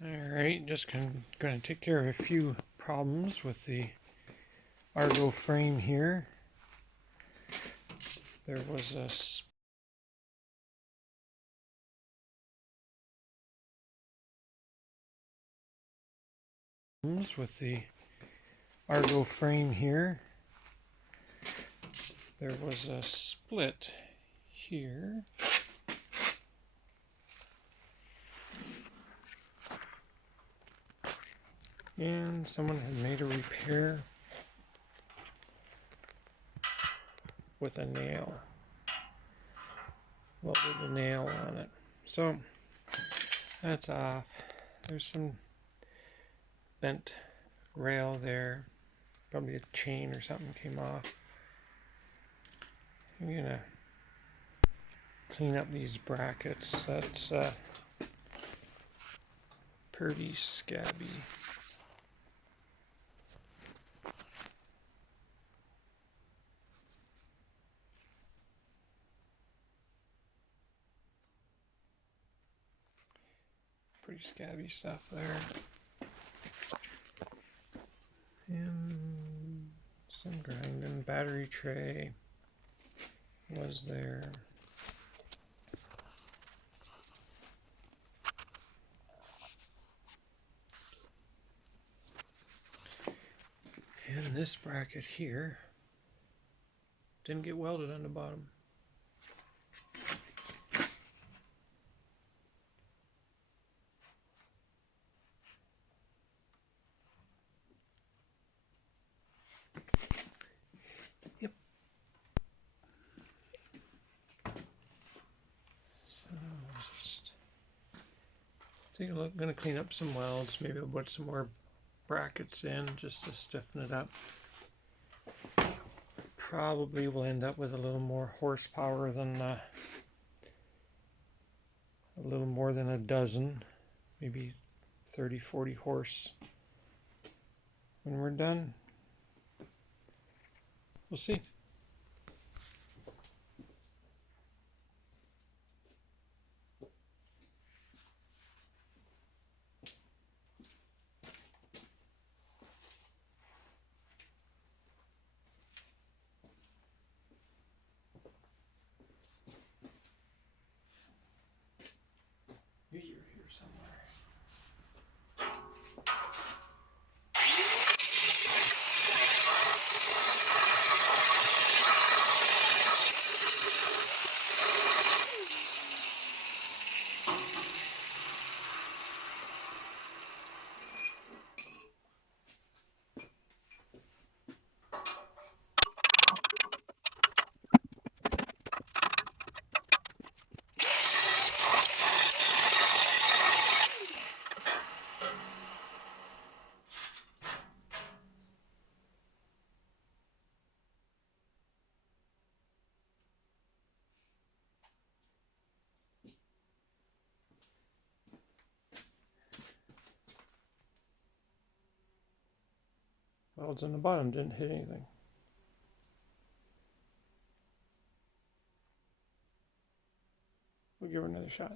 Alright, just going to take care of a few problems with the Argo frame here. There was a with the Argo frame here. There was a split here. And someone had made a repair with a nail. Welded a nail on it. So that's off. There's some bent rail there. Probably a chain or something came off. I'm gonna clean up these brackets. That's pretty scabby. Pretty scabby stuff there. And some grinding. Battery tray was there. And this bracket here didn't get welded on the bottom. Yep. So just take a look. I'm going to clean up some welds. Maybe I'll put some more brackets in just to stiffen it up. Probably will end up with a little more horsepower than a little more than a dozen, maybe 30-40 horse when we're done. We'll see. You're here somewhere. Welds on the bottom didn't hit anything. We'll give her another shot.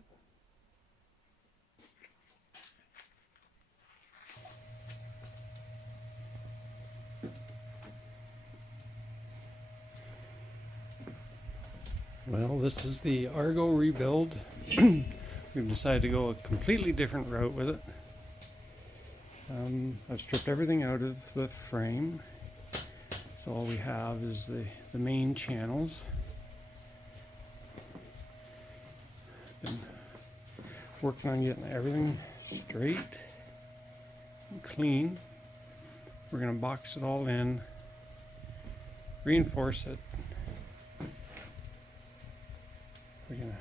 Well, this is the Argo rebuild. We've decided to go a completely different route with it. I've stripped everything out of the frame, so all we have is the main channels. Been working on getting everything straight and clean. We're going to box it all in, reinforce it. We're going to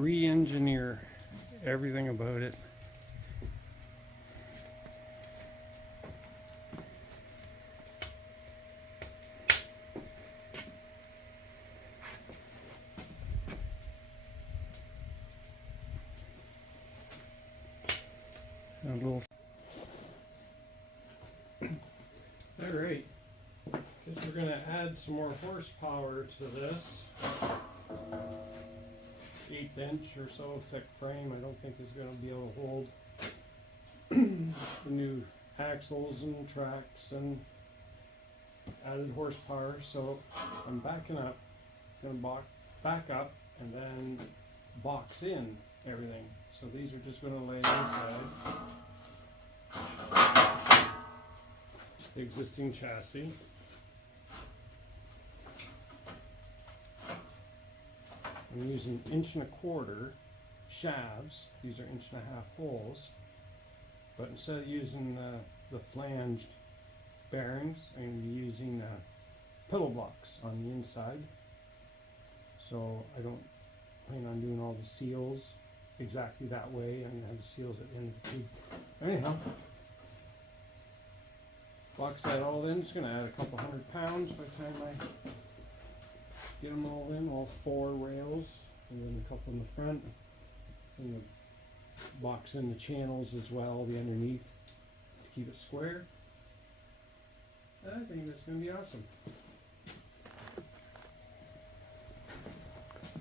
re-engineer everything about it. A little. All right, guess we're going to add some more horsepower to this. 1/8 inch or so thick frame. I don't think is going to be able to hold the new axles and tracks and added horsepower. So I'm backing up, going to back up and then box in everything. So these are just going to lay inside the existing chassis. I'm using 1.25" shafts. These are 1.5" holes. But instead of using the flanged bearings, I'm going to be using pedal blocks on the inside. So I don't plan on doing all the seals exactly that way. I'm going to have the seals at the end of the tube. Anyhow, box that all in. It's going to add a couple 100 pounds by the time I get them all in, all 4 rails, and then a couple in the front, and the box in the channels as well, the underneath, to keep it square. I think that's going to be awesome.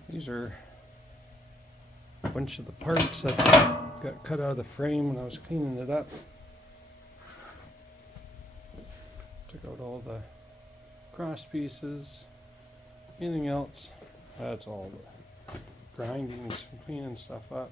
These are a bunch of the parts that got cut out of the frame when I was cleaning it up. Took out all the cross pieces. Anything else, that's all the grindings and cleaning stuff up.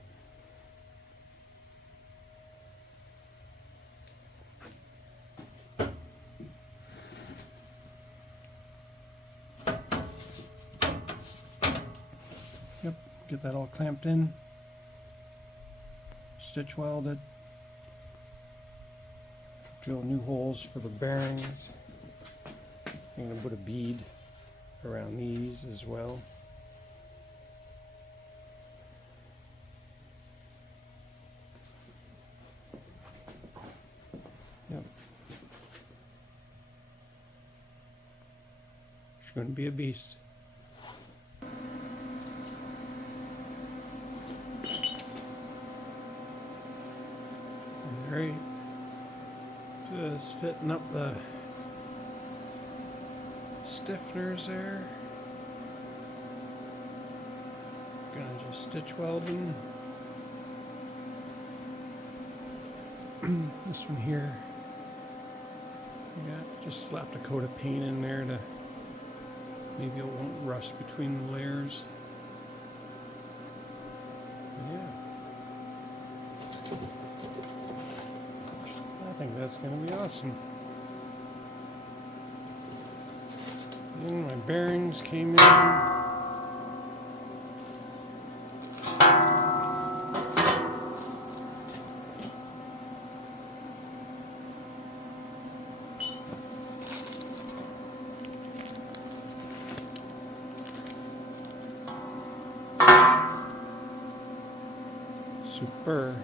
Yep, get that all clamped in, stitch welded, drill new holes for the bearings. I'm going to put a bead around these as well. Yep. It's going to be a beast. Alright. Just fitting up the stiffeners there. Gonna just stitch weld them. This one here, yeah, just slapped a coat of paint in there to maybe it won't rust between the layers. Yeah, I think that's gonna be awesome. And my bearings came in. Super.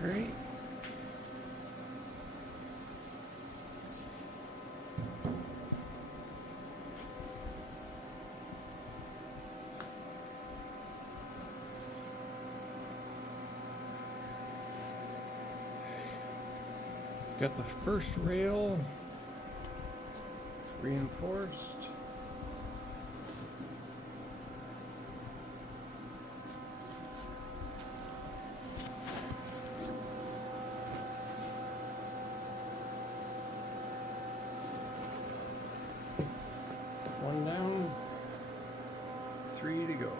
Alright. Got the first rail reinforced. One down, 3 to go.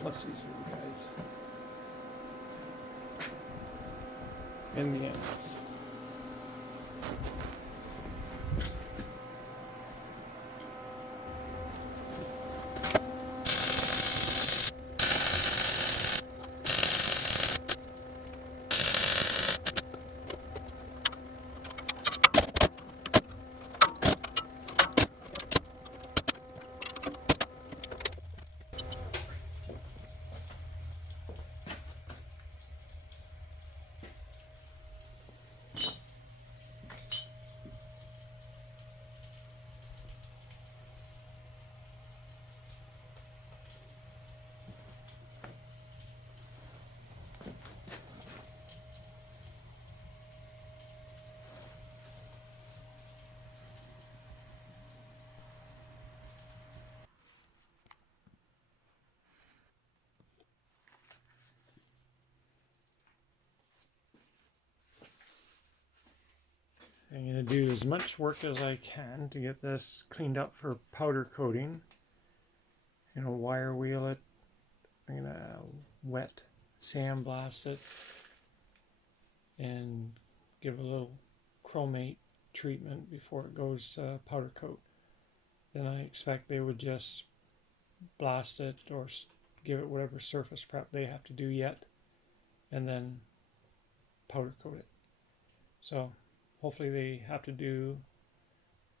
Plus these little guys. And the ends. I'm going to do as much work as I can to get this cleaned up for powder coating. I'm going to wire wheel it. I'm going to wet sandblast it and give a little chromate treatment before it goes powder coat. Then I expect they would just blast it or give it whatever surface prep they have to do yet, and then powder coat it. So hopefully they have to do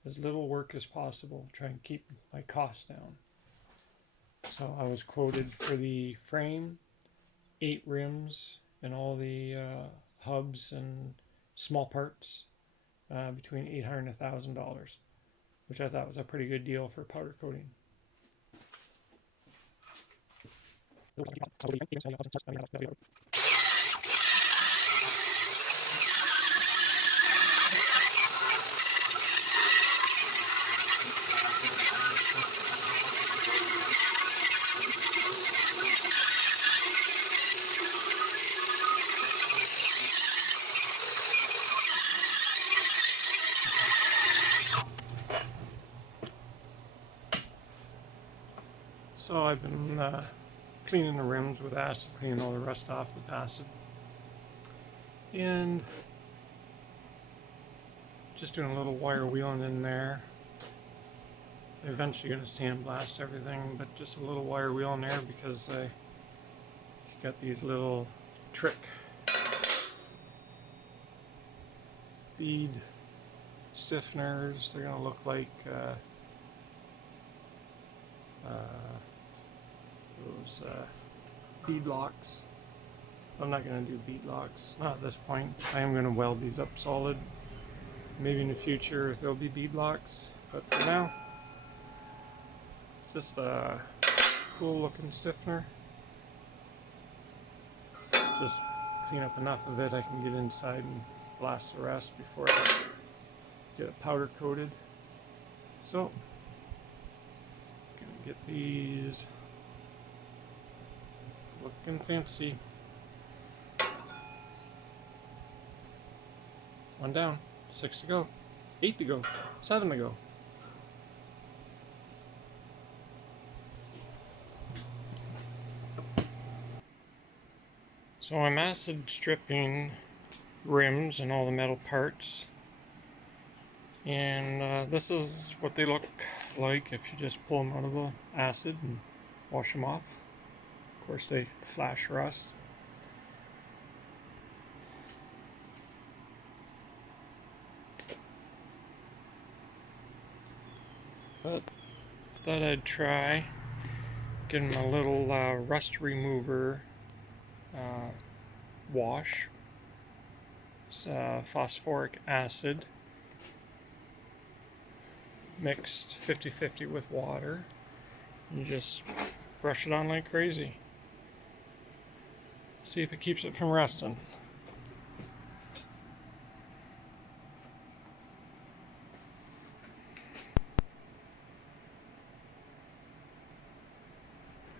as little work as possible, try and keep my costs down. So I was quoted for the frame, 8 rims, and all the hubs and small parts between $800 and $1,000, which I thought was a pretty good deal for powder coating. So I've been cleaning the rims with acid, cleaning all the rust off with acid, and just doing a little wire wheeling in there. Eventually going to sandblast everything, but just a little wire wheel in there because I got these little trick bead stiffeners. They're going to look like those bead locks. I'm not going to do bead locks, not at this point. I am going to weld these up solid. Maybe in the future there'll be bead locks, but for now, just a cool looking stiffener. Just clean up enough of it I can get inside and blast the rest before I get it powder coated. So, gonna get these looking fancy. 1 down, 6 to go, 8 to go, 7 to go. So I'm acid stripping rims and all the metal parts, and this is what they look like if you just pull them out of the acid and wash them off. Of course they flash rust. But I thought I'd try getting a little rust remover wash. It's phosphoric acid mixed 50-50 with water. You just brush it on like crazy. See if it keeps it from rusting.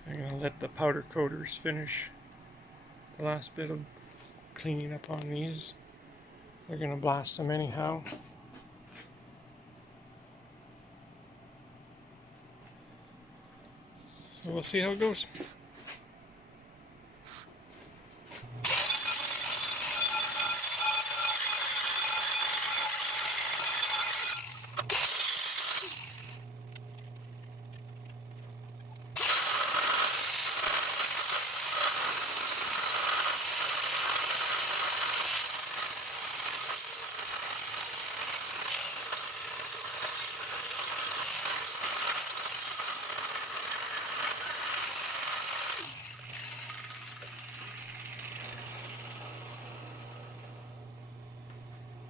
I'm going to let the powder coaters finish the last bit of cleaning up on these. They're going to blast them anyhow. So we'll see how it goes.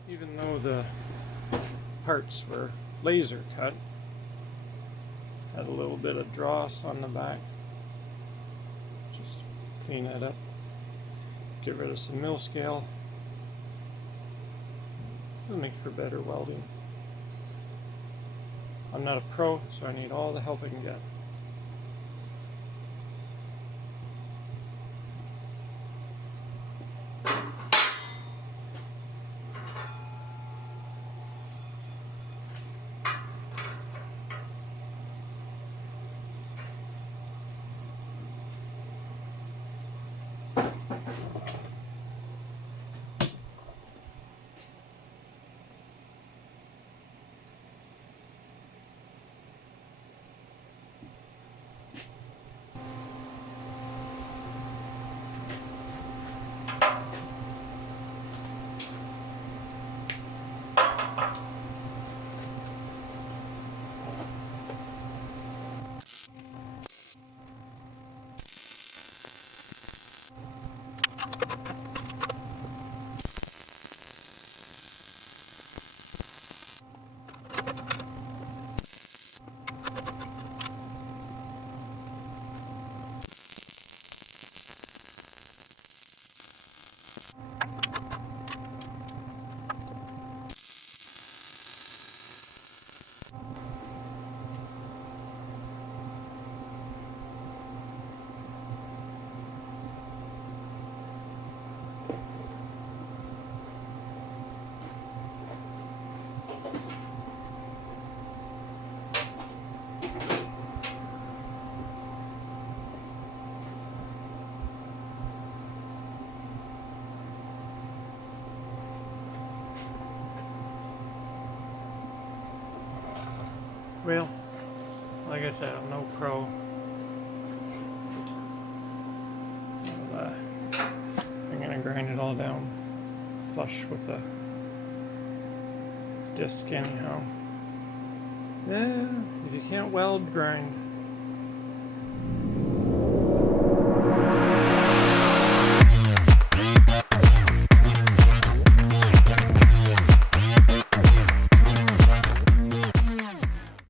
Even though the parts were laser cut, had a little bit of dross on the back. Just clean that up, get rid of some mill scale. It'll make for better welding. I'm not a pro, so I need all the help I can get. Well, like I said, I'm no pro. I'm gonna grind it all down flush with the disc anyhow. Yeah, if you can't weld, grind.